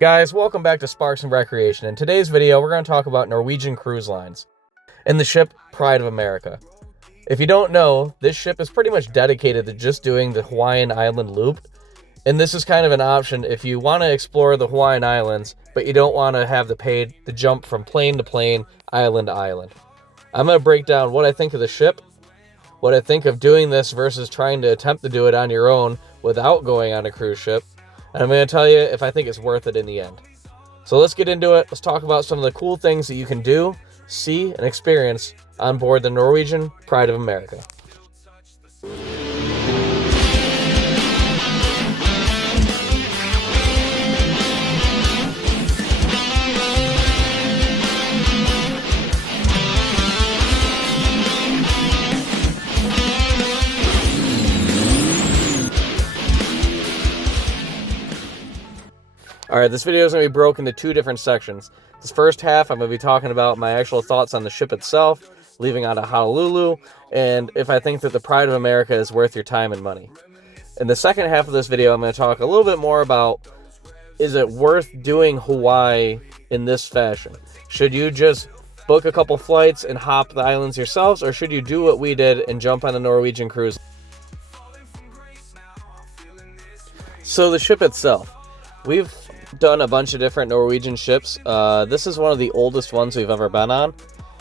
Guys, welcome back to Sparks and Recreation. In today's video, we're going to talk about Norwegian Cruise Lines and the ship Pride of America. If you don't know, this ship is pretty much dedicated to just doing the Hawaiian Island loop. And this is kind of an option if you want to explore the Hawaiian Islands, but you don't want to have the jump from plane to plane, island to island. I'm going to break down what I think of the ship, what I think of doing this versus trying to attempt to do it on your own without going on a cruise ship. And I'm going to tell you if I think it's worth it in the end. So let's get into it. Let's talk about some of the cool things that you can do, see, and experience on board the Norwegian Pride of America. Alright, this video is going to be broken into two different sections. This first half, I'm going to be talking about my actual thoughts on the ship itself, leaving out of Honolulu, and if I think that the Pride of America is worth your time and money. In the second half of this video, I'm going to talk a little bit more about, is it worth doing Hawaii in this fashion? Should you just book a couple flights and hop the islands yourselves, or should you do what we did and jump on the Norwegian cruise? So the ship itself. We've done a bunch of different Norwegian ships. This is one of the oldest ones we've ever been on,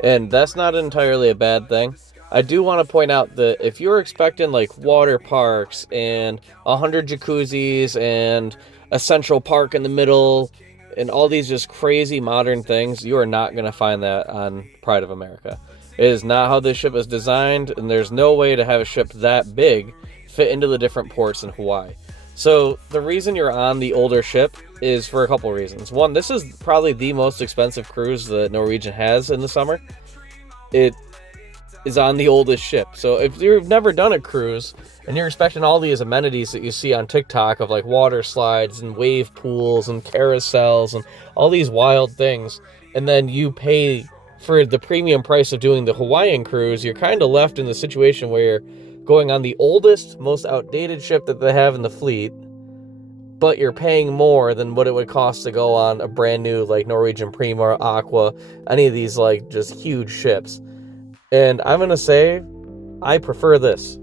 and that's not entirely a bad thing. I do want to point out that if you're expecting like water parks and 100 jacuzzis and a central park in the middle and all these just crazy modern things, you are not going to find that on Pride of America. It is not how this ship is designed, and there's no way to have a ship that big fit into the different ports in Hawaii. So the reason you're on the older ship is for a couple reasons. One, this is probably the most expensive cruise that Norwegian has in the summer. It is on the oldest ship. So if you've never done a cruise and you're expecting all these amenities that you see on TikTok of like water slides and wave pools and carousels and all these wild things, and then you pay for the premium price of doing the Hawaiian cruise, you're kind of left in the situation where you're going on the oldest, most outdated ship that they have in the fleet, but you're paying more than what it would cost to go on a brand new like Norwegian Prima or Aqua, any of these like just huge ships. And I'm gonna say I prefer this.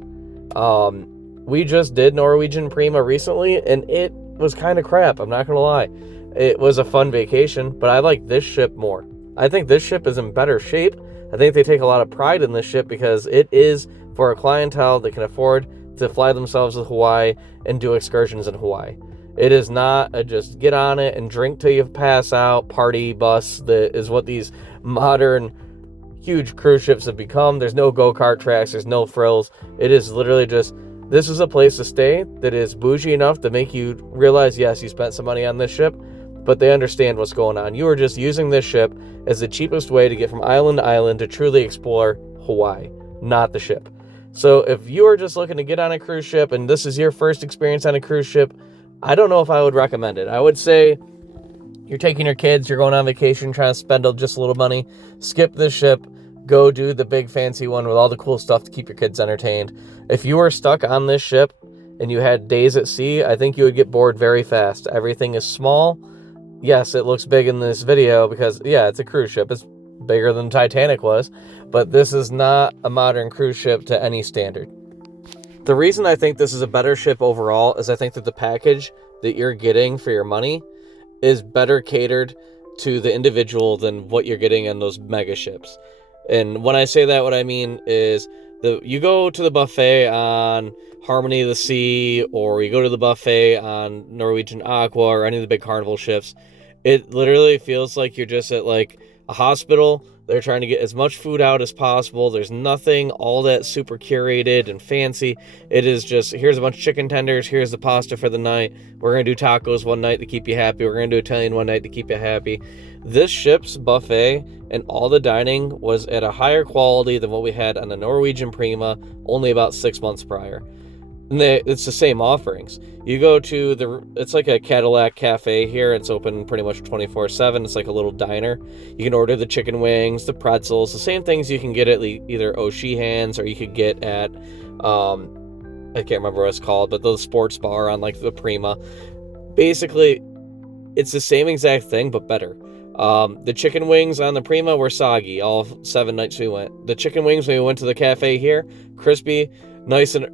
We just did Norwegian Prima recently, and it was kind of crap. I'm not gonna lie. It was a fun vacation, but I like this ship more. I think this ship is in better shape. I think they take a lot of pride in this ship because it is for a clientele that can afford to fly themselves to Hawaii and do excursions in Hawaii. It is not a just get on it and drink till you pass out party bus that is what these modern huge cruise ships have become. There's no go-kart tracks, there's no frills. It is literally just, this is a place to stay that is bougie enough to make you realize, yes, you spent some money on this ship, but they understand what's going on. You are just using this ship as the cheapest way to get from island to island to truly explore Hawaii, not the ship. So if you are just looking to get on a cruise ship and this is your first experience on a cruise ship, I don't know if I would recommend it. I would say you're taking your kids, you're going on vacation, trying to spend just a little money, skip this ship, go do the big fancy one with all the cool stuff to keep your kids entertained. If you were stuck on this ship and you had days at sea, I think you would get bored very fast. Everything is small. Yes, it looks big in this video because, yeah, it's a cruise ship. It's bigger than Titanic was, but this is not a modern cruise ship to any standard. The reason I think this is a better ship overall is I think that the package that you're getting for your money is better catered to the individual than what you're getting in those mega ships. And when I say that, what I mean is you go to the buffet on Harmony of the Sea, or you go to the buffet on Norwegian Aqua or any of the big carnival ships, it literally feels like you're just at like a hospital. They're trying to get as much food out as possible. There's nothing all that super curated and fancy. It is just, here's a bunch of chicken tenders. Here's the pasta for the night. We're going to do tacos one night to keep you happy. We're going to do Italian one night to keep you happy. This ship's buffet and all the dining was at a higher quality than what we had on the Norwegian Prima only about 6 months prior. And it's the same offerings. You go to it's like a Cadillac cafe here. It's open pretty much 24/7. It's like a little diner. You can order the chicken wings, the pretzels, the same things you can get at either O'Sheehan's or you could get at, I can't remember what it's called, but the sports bar on like the Prima. Basically, It's the same exact thing, but better. The chicken wings on the Prima were soggy all 7 nights we went. The chicken wings when we went to the cafe here, crispy, nice and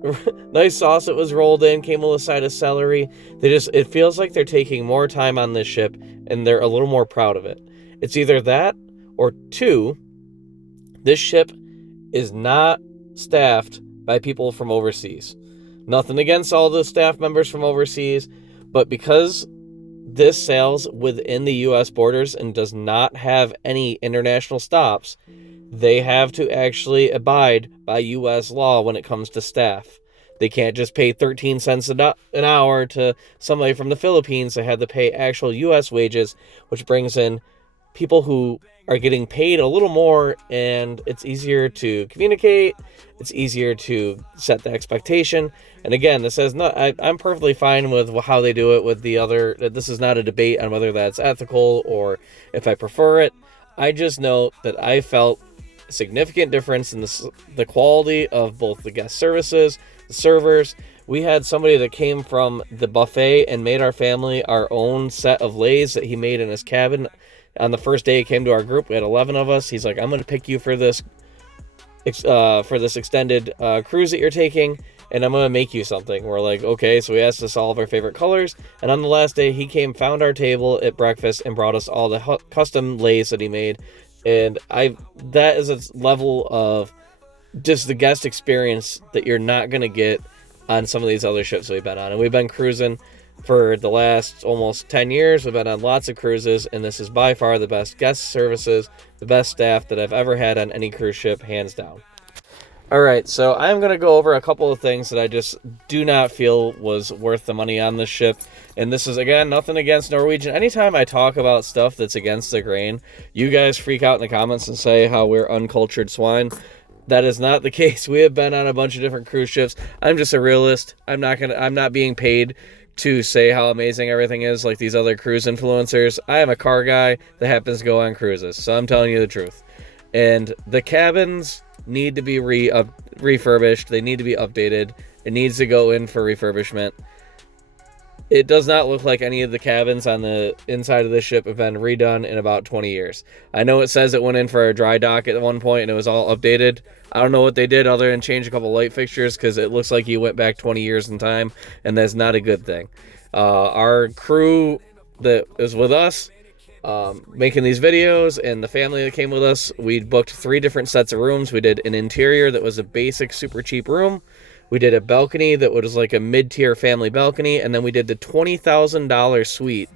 nice sauce that was rolled in, came with a side of celery. It feels like they're taking more time on this ship and they're a little more proud of it. It's either that or two, this ship is not staffed by people from overseas. Nothing against all the staff members from overseas, but because this sails within the U.S. borders and does not have any international stops, they have to actually abide by U.S. law when it comes to staff. They can't just pay 13 cents an hour to somebody from the Philippines. They have to pay actual U.S. wages, which brings in people who are getting paid a little more, and it's easier to communicate. It's easier to set the expectation. And again, this says not. I'm perfectly fine with how they do it with the other. This is not a debate on whether that's ethical or if I prefer it. I just know that I felt a significant difference in the quality of both the guest services, the servers. We had somebody that came from the buffet and made our family our own set of lays that he made in his cabin. On the first day he came to our group, we had 11 of us. He's like, I'm going to pick you for this extended cruise that you're taking, and I'm going to make you something. We're like, okay. So we asked us all of our favorite colors, and on the last day he came, found our table at breakfast, and brought us all the custom lays that he made. And that is a level of just the guest experience that you're not going to get on some of these other ships that we've been on. And we've been cruising for the last almost 10 years. We've been on lots of cruises, and this is by far the best guest services, the best staff that I've ever had on any cruise ship, hands down. All right, so I'm going to go over a couple of things that I just do not feel was worth the money on this ship. And this is, again, nothing against Norwegian. Anytime I talk about stuff that's against the grain, you guys freak out in the comments and say how we're uncultured swine. That is not the case. We have been on a bunch of different cruise ships. I'm just a realist. I'm not being paid to say how amazing everything is like these other cruise influencers. I am a car guy that happens to go on cruises, so I'm telling you the truth. And the cabins need to be refurbished. They need to be updated. It needs to go in for refurbishment. It does not look like any of the cabins on the inside of this ship have been redone in about 20 years. I know it says it went in for a dry dock at one point and it was all updated. I don't know what they did other than change a couple light fixtures, because it looks like you went back 20 years in time, and that's not a good thing. Our crew that was with us making these videos, and the family that came with us, we booked 3 different sets of rooms. We did an interior that was a basic super cheap room. We did a balcony that was like a mid-tier family balcony, and then we did the $20,000 suite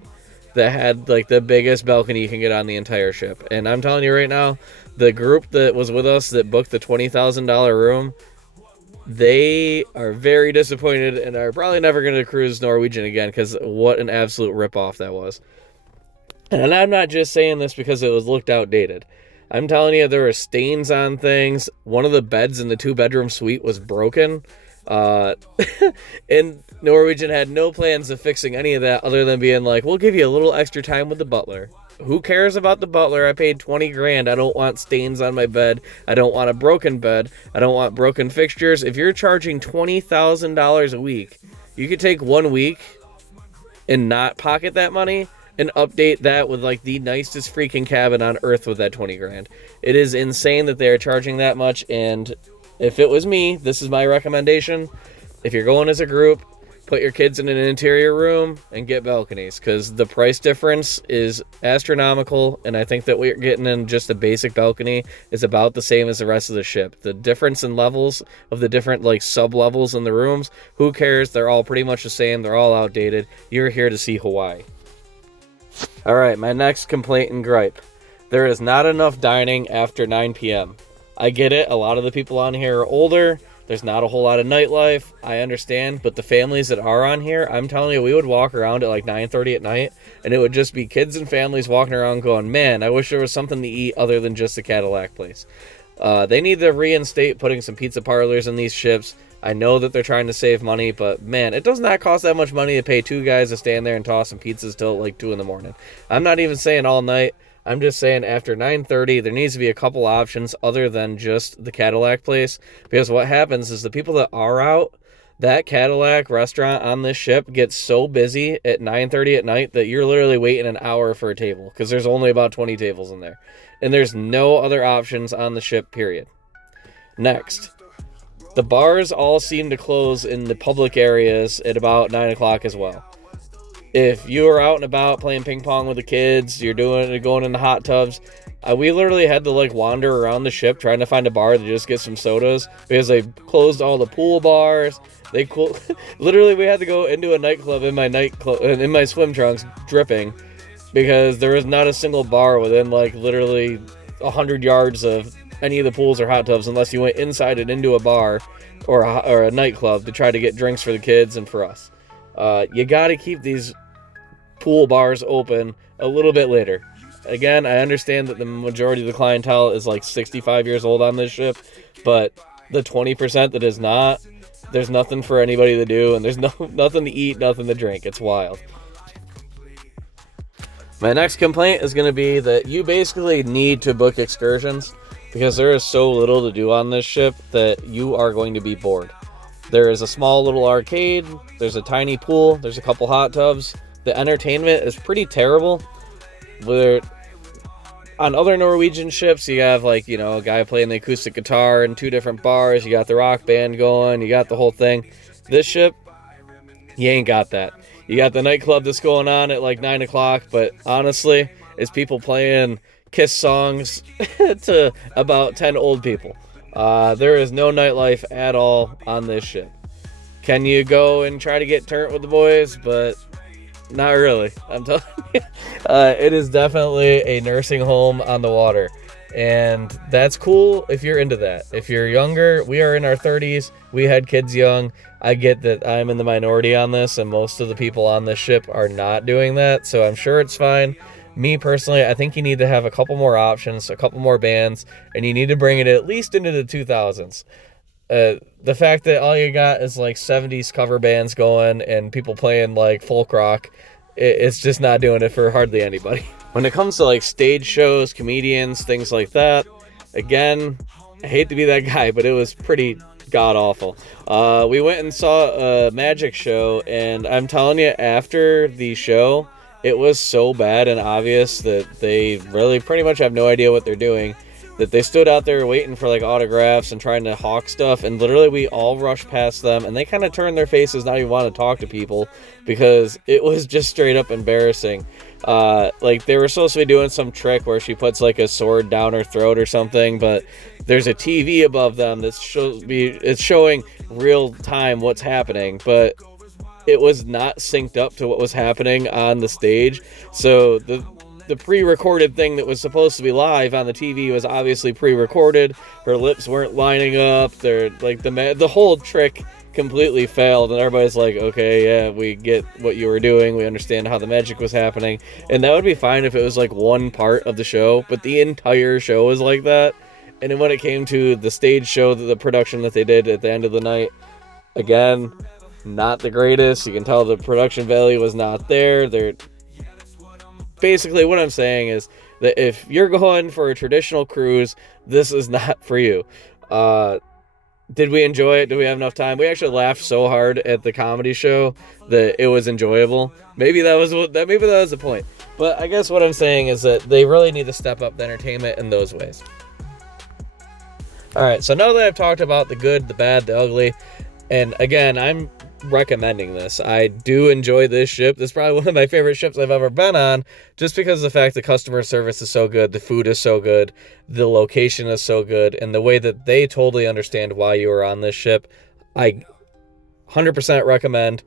that had like the biggest balcony you can get on the entire ship. And I'm telling you right now, the group that was with us that booked the $20,000 room, they are very disappointed and are probably never going to cruise Norwegian again, because what an absolute ripoff that was. And I'm not just saying this because it was looked outdated. I'm telling you, there were stains on things. One of the beds in the 2-bedroom suite was broken. And Norwegian had no plans of fixing any of that other than being like, we'll give you a little extra time with the butler. Who cares about the butler? I paid $20,000. I don't want stains on my bed. I don't want a broken bed. I don't want broken fixtures. If you're charging $20,000 a week, you could take 1 week and not pocket that money and update that with like the nicest freaking cabin on earth with that $20,000. It is insane that they're charging that much. And if it was me, this is my recommendation. If you're going as a group, put your kids in an interior room and get balconies, because the price difference is astronomical. And I think that we're getting in just a basic balcony is about the same as the rest of the ship. The difference in levels of the different like sub levels in the rooms, who cares? They're all pretty much the same. They're all outdated. You're here to see Hawaii. All right, my next complaint and gripe. There is not enough dining after 9 p.m. I get it. A lot of the people on here are older. There's not a whole lot of nightlife. I understand. But the families that are on here, I'm telling you, we would walk around at like 9:30 at night, and it would just be kids and families walking around going, man, I wish there was something to eat other than just the Cadillac place. They need to reinstate putting some pizza parlors in these ships. I know that they're trying to save money, but man, it does not cost that much money to pay 2 guys to stand there and toss some pizzas till like 2 in the morning. I'm not even saying all night. I'm just saying after 9:30, there needs to be a couple options other than just the Cadillac place. Because what happens is the people that are out, That Cadillac restaurant on this ship gets so busy at 9:30 at night that you're literally waiting an hour for a table because there's only about 20 tables in there. And there's no other options on the ship, period. Next, the bars all seem to close in the public areas at about 9 o'clock as well. If you are out and about playing ping pong with the kids, you're going in the hot tubs, we literally had to wander around the ship trying to find a bar to just get some sodas because they closed all the pool bars. Literally, we had to go into a nightclub in my swim trunks, dripping, because there was not a single bar within literally 100 yards of any of the pools or hot tubs unless you went inside and into a bar or a nightclub to try to get drinks for the kids and for us. You got to keep these pool bars open a little bit later. Again, I understand that the majority of the clientele is 65 years old on this ship, but the 20% that is not, there's nothing for anybody to do, and there's nothing to eat, nothing to drink. It's wild. My next complaint is going to be that you basically need to book excursions because there is so little to do on this ship that you are going to be bored. There is a small little arcade, there's a tiny pool, there's a couple hot tubs. The entertainment is pretty terrible. On other Norwegian ships, you have a guy playing the acoustic guitar in 2 different bars, you got the rock band going, you got the whole thing. This ship, you ain't got that. You got the nightclub that's going on at 9 o'clock, but honestly, it's people playing Kiss songs to about 10 old people. There is no nightlife at all on this ship. Can you go and try to get turnt with the boys? But not really. I'm telling you. It is definitely a nursing home on the water. And that's cool if you're into that. If you're younger, we are in our 30s. We had kids young. I get that I'm in the minority on this, and most of the people on this ship are not doing that. So I'm sure it's fine. Me personally, I think you need to have a couple more options, a couple more bands, and you need to bring it at least into the 2000s. The fact that all you got is 70s cover bands going and people playing folk rock, it's just not doing it for hardly anybody. When it comes to stage shows, comedians, things like that, again, I hate to be that guy, but it was pretty god awful. We went and saw a magic show, and I'm telling you, after the show, it was so bad and obvious that they really pretty much have no idea what they're doing, that they stood out there waiting for autographs and trying to hawk stuff, and literally we all rushed past them, and they kind of turned their faces, not even want to talk to people, because it was just straight up embarrassing. They were supposed to be doing some trick where she puts a sword down her throat or something, but there's a TV above them that's showing real time what's happening, but it was not synced up to what was happening on the stage. So the pre-recorded thing that was supposed to be live on the TV was obviously pre-recorded. Her lips weren't lining up. They're the whole trick completely failed, and everybody's okay, yeah, we get what you were doing, we understand how the magic was happening, and that would be fine if it was one part of the show, but the entire show was like that. And then when it came to the stage show, the production that they did at the end of the night, again, not the greatest. You can tell the production value was not there. Basically, what I'm saying is that if you're going for a traditional cruise, this is not for you. Did we enjoy it? Did we have enough time? We actually laughed so hard at the comedy show that it was enjoyable. Maybe that was the point. But I guess what I'm saying is that they really need to step up the entertainment in those ways. All right, so now that I've talked about the good, the bad, the ugly, and again, I'm recommending this. I do enjoy this ship. This is probably one of my favorite ships I've ever been on, just because of the fact the customer service is so good, the food is so good, the location is so good, and the way that they totally understand why you are on this ship. I 100% recommend.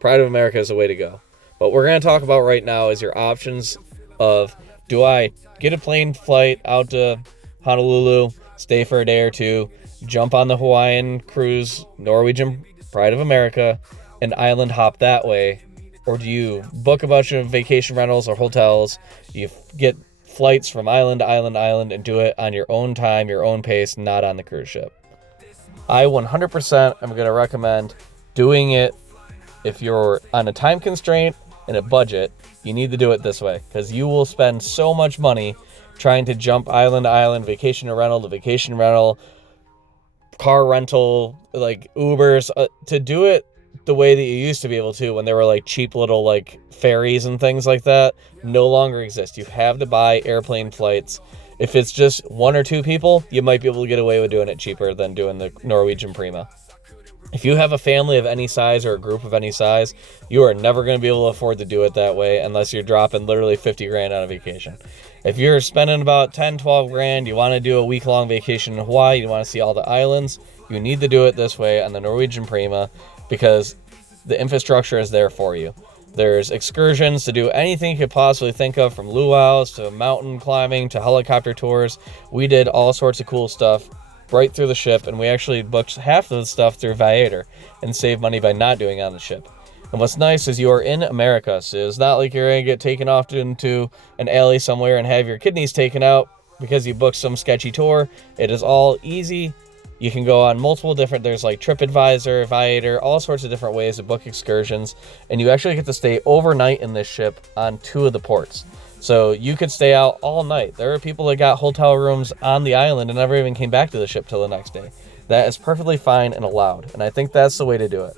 Pride of America is the way to go. What we're going to talk about right now is your options of, do I get a plane flight out to Honolulu, stay for a day or two, jump on the Hawaiian cruise, Norwegian Pride of America, and island hop that way? Or do you book a bunch of vacation rentals or hotels, you get flights from island to island to island, and do it on your own time, your own pace, not on the cruise ship? I 100% am going to recommend doing it. If you're on a time constraint and a budget, you need to do it this way, because you will spend so much money trying to jump island to island, vacation to rental to vacation rental, car rental, like Ubers, to do it the way that you used to be able to when there were like cheap little like ferries and things like that, no longer exist. You have to buy airplane flights. If it's just one or two people, you might be able to get away with doing it cheaper than doing the Norwegian Prima. If you have a family of any size or a group of any size, you are never going to be able to afford to do it that way unless you're dropping literally 50 grand on a vacation. If you're spending about 10, 12 grand, you want to do a week-long vacation in Hawaii, you want to see all the islands, you need to do it this way on the Norwegian Prima because the infrastructure is there for you. There's excursions to do anything you could possibly think of, from luau's to mountain climbing to helicopter tours. We did all sorts of cool stuff right through the ship, and we actually booked half of the stuff through Viator and saved money by not doing it on the ship. And what's nice is you are in America, so it's not like you're going to get taken off into an alley somewhere and have your kidneys taken out because you booked some sketchy tour. It is all easy. You can go on multiple different, there's like TripAdvisor, Viator, all sorts of different ways to book excursions, and you actually get to stay overnight in this ship on 2 of the ports. So you could stay out all night. There are people that got hotel rooms on the island and never even came back to the ship till the next day. That is perfectly fine and allowed, and I think that's the way to do it.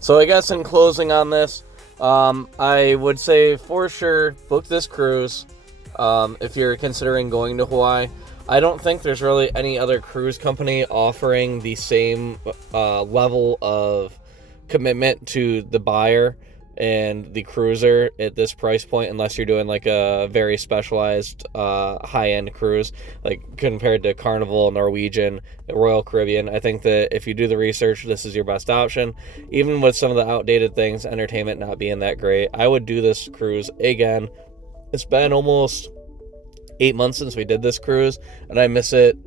So I guess in closing on this, I would say for sure book this cruise if you're considering going to Hawaii. I don't think there's really any other cruise company offering the same level of commitment to the buyer and the cruiser at this price point, unless you're doing like a very specialized high-end cruise, like compared to Carnival, Norwegian, Royal Caribbean. I think that if you do the research, this is your best option. Even with some of the outdated things, entertainment not being that great, I would do this cruise again. It's been almost 8 months since we did this cruise, and I miss it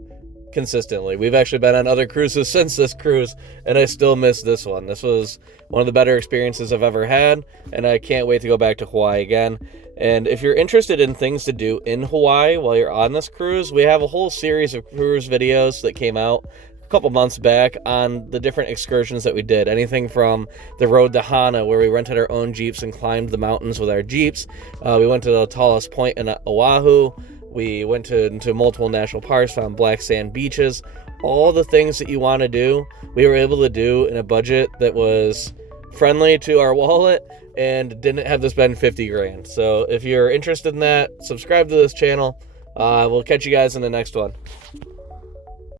consistently. We've actually been on other cruises since this cruise, and I still miss this one. This was one of the better experiences I've ever had, and I can't wait to go back to Hawaii again. And if you're interested in things to do in Hawaii while you're on this cruise, we have a whole series of cruise videos that came out a couple months back on the different excursions that we did. Anything from the road to Hana, where we rented our own Jeeps and climbed the mountains with our Jeeps. We went to the tallest point in Oahu. We went into multiple national parks, found black sand beaches. All the things that you want to do, we were able to do in a budget that was friendly to our wallet and didn't have to spend 50 grand. So if you're interested in that, subscribe to this channel. We'll catch you guys in the next one.